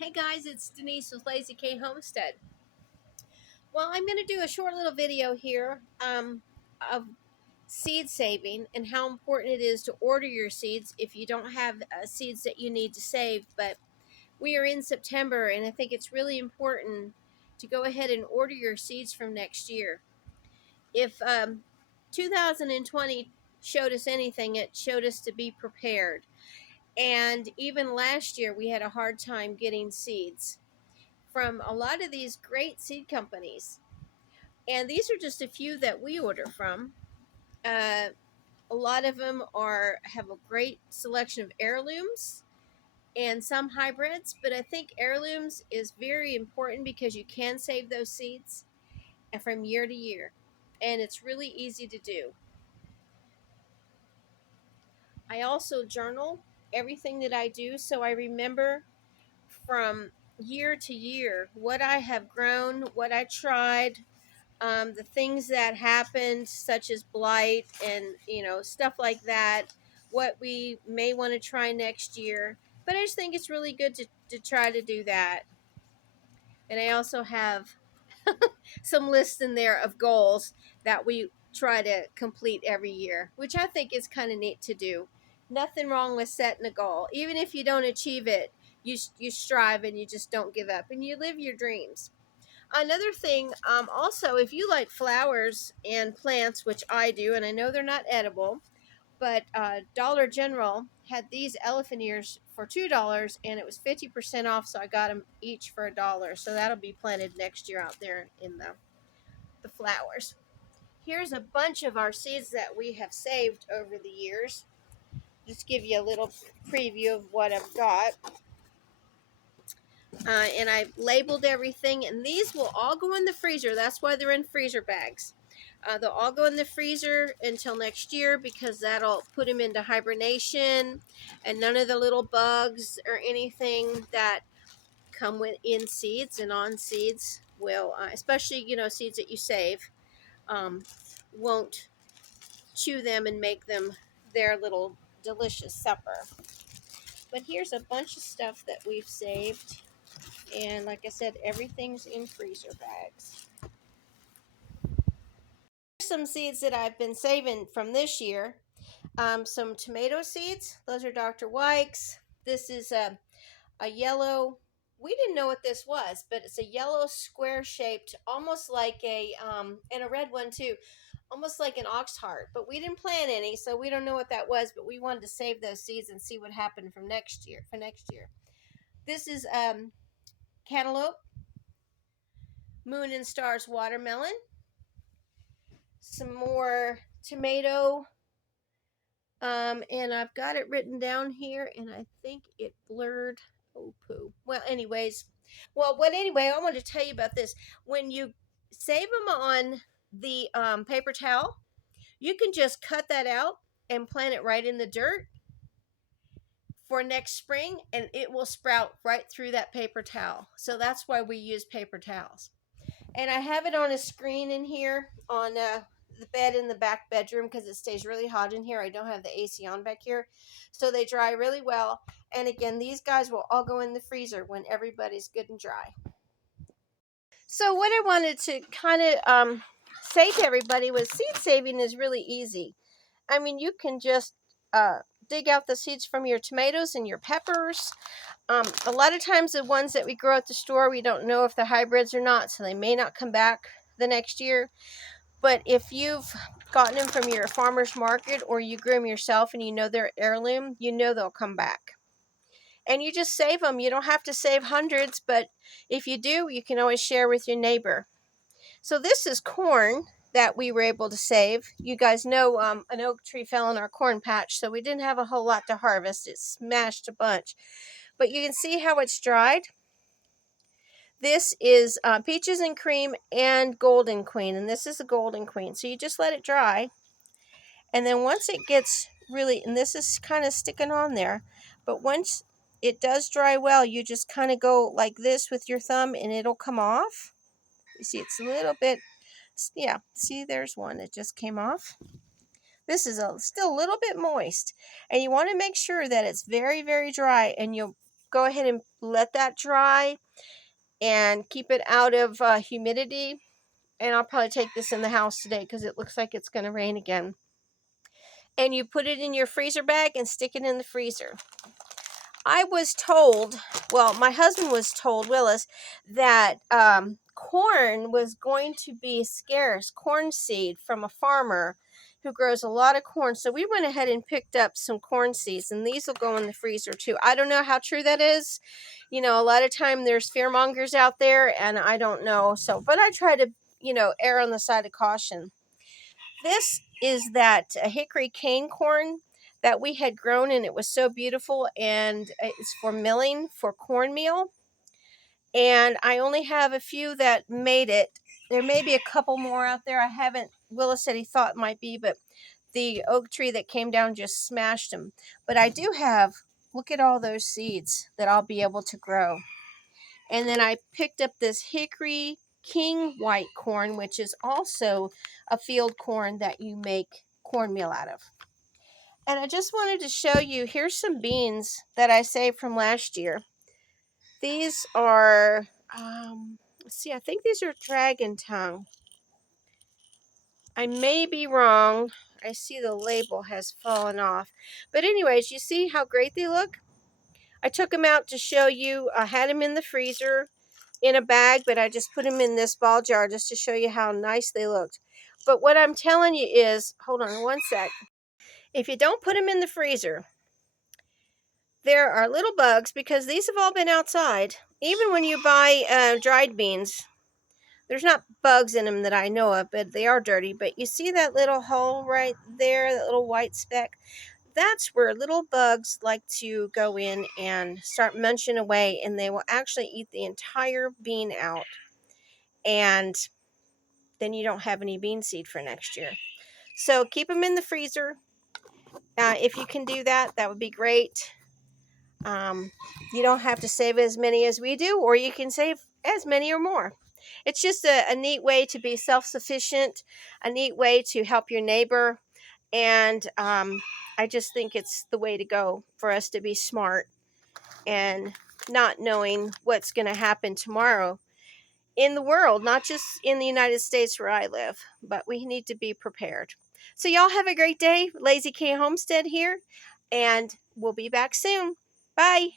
Hey guys, it's Denise with Lazy K Homestead. Well, I'm going to do a short little video here of seed saving and how important it is to order your seeds if you don't have seeds that you need to save. But we are in September, and I think it's really important to go ahead and order your seeds from next year. If 2020 showed us anything, it showed us to be prepared. And even last year, we had a hard time getting seeds from a lot of these great seed companies. And these are just a few that we order from. Uh, a lot of them have a great selection of heirlooms and some hybrids, but I think heirlooms is very important because you can save those seeds from year to year, and it's really easy to do. I also journal everything that I do, so I remember from year to year what I have grown, what I tried, the things that happened, such as blight and stuff like that, what we may want to try next year. But I just think it's really good to try to do that. And I also have some lists in there of goals that we try to complete every year, which I think is kind of neat to do. Nothing wrong with setting a goal. Even if you don't achieve it, you strive and you just don't give up and you live your dreams. Another thing, also, if you like flowers and plants, which I do, and I know they're not edible, but Dollar General had these elephant ears for $2, and it was 50% off, so I got them each for $1. So that'll be planted next year out there in the flowers. Here's a bunch of our seeds that we have saved over the years. Just give you a little preview of what I've got. And I've labeled everything, and these will all go in the freezer. That's why they're in freezer bags. They'll all go in the freezer until next year because that'll put them into hibernation, and none of the little bugs or anything that come in seeds and on seeds will, especially seeds that you save, won't chew them and make them their little delicious supper. But here's a bunch of stuff that we've saved. And like I said, everything's in freezer bags. Here's some seeds that I've been saving from this year. Some tomato seeds. Those are Dr. Weik's. This is a yellow. We didn't know what this was, but it's a yellow square shaped, almost like and a red one too, almost like an ox heart. But we didn't plant any, so we don't know what that was. But we wanted to save those seeds and see what happened from next year. For next year, this is cantaloupe, moon and stars watermelon, some more tomato, and I've got it written down here, and I think it blurred. Oh, poo. Well, anyways, I wanted to tell you about this. When you save them on the paper towel, you can just cut that out and plant it right in the dirt for next spring, and it will sprout right through that paper towel. So that's why we use paper towels. And I have it on a screen in here on the bed in the back bedroom because it stays really hot in here. I don't have the AC on back here. So they dry really well. And again, these guys will all go in the freezer when everybody's good and dry. So what I wanted to kind of say to everybody was seed saving is really easy. I mean, you can just dig out the seeds from your tomatoes and your peppers. A lot of times the ones that we grow at the store, we don't know if they're hybrids or not, so they may not come back the next year. But if you've gotten them from your farmer's market or you grew them yourself and you know they're heirloom, you know they'll come back. And you just save them. You don't have to save hundreds, but if you do, you can always share with your neighbor. So this is corn that we were able to save. You guys know an oak tree fell in our corn patch, so we didn't have a whole lot to harvest. It smashed a bunch. But you can see how it's dried. This is peaches and cream and golden queen, and this is a golden queen. So you just let it dry, and then once it gets really, and this is kind of sticking on there, but once it does dry well, you just kind of go like this with your thumb, and it'll come off. You see, it's a little bit, yeah. See, there's one that just came off. This is still a little bit moist, and you want to make sure that it's very, very dry, and you'll go ahead and let that dry and keep it out of humidity. And I'll probably take this in the house today because it looks like it's going to rain again. And you put it in your freezer bag and stick it in the freezer. I was told, well, my husband was told, Willis, that corn was going to be scarce, corn seed from a farmer who grows a lot of corn. So we went ahead and picked up some corn seeds, and these will go in the freezer too. I don't know how true that is. You know, a lot of time there's fear mongers out there, and I don't know. So, but I try to, err on the side of caution. This is that hickory cane corn that we had grown, and it was so beautiful, and it's for milling for cornmeal. And I only have a few that made it. There may be a couple more out there. I haven't. Willis said he thought might be, but the oak tree that came down just smashed them. But I do have. Look at all those seeds that I'll be able to grow. And then I picked up this hickory king white corn, which is also a field corn that you make cornmeal out of. And I just wanted to show you, here's some beans that I saved from last year. These are, let's see, I think these are dragon tongue. I may be wrong. I see the label has fallen off. But anyways, you see how great they look? I took them out to show you. I had them in the freezer in a bag, but I just put them in this ball jar just to show you how nice they looked. But what I'm telling you is, hold on one sec. If you don't put them in the freezer, there are little bugs, because these have all been outside. Even when you buy dried beans, there's not bugs in them that I know of, but they are dirty. But you see that little hole right there, that little white speck? That's where little bugs like to go in and start munching away, and they will actually eat the entire bean out. And then you don't have any bean seed for next year. So keep them in the freezer. If you can do that, that would be great. You don't have to save as many as we do, or you can save as many or more. It's just a neat way to be self-sufficient, a neat way to help your neighbor. And I just think it's the way to go for us to be smart and not knowing what's going to happen tomorrow in the world, not just in the United States where I live, but we need to be prepared. So y'all have a great day. Lazy K Homestead here, and we'll be back soon. Bye.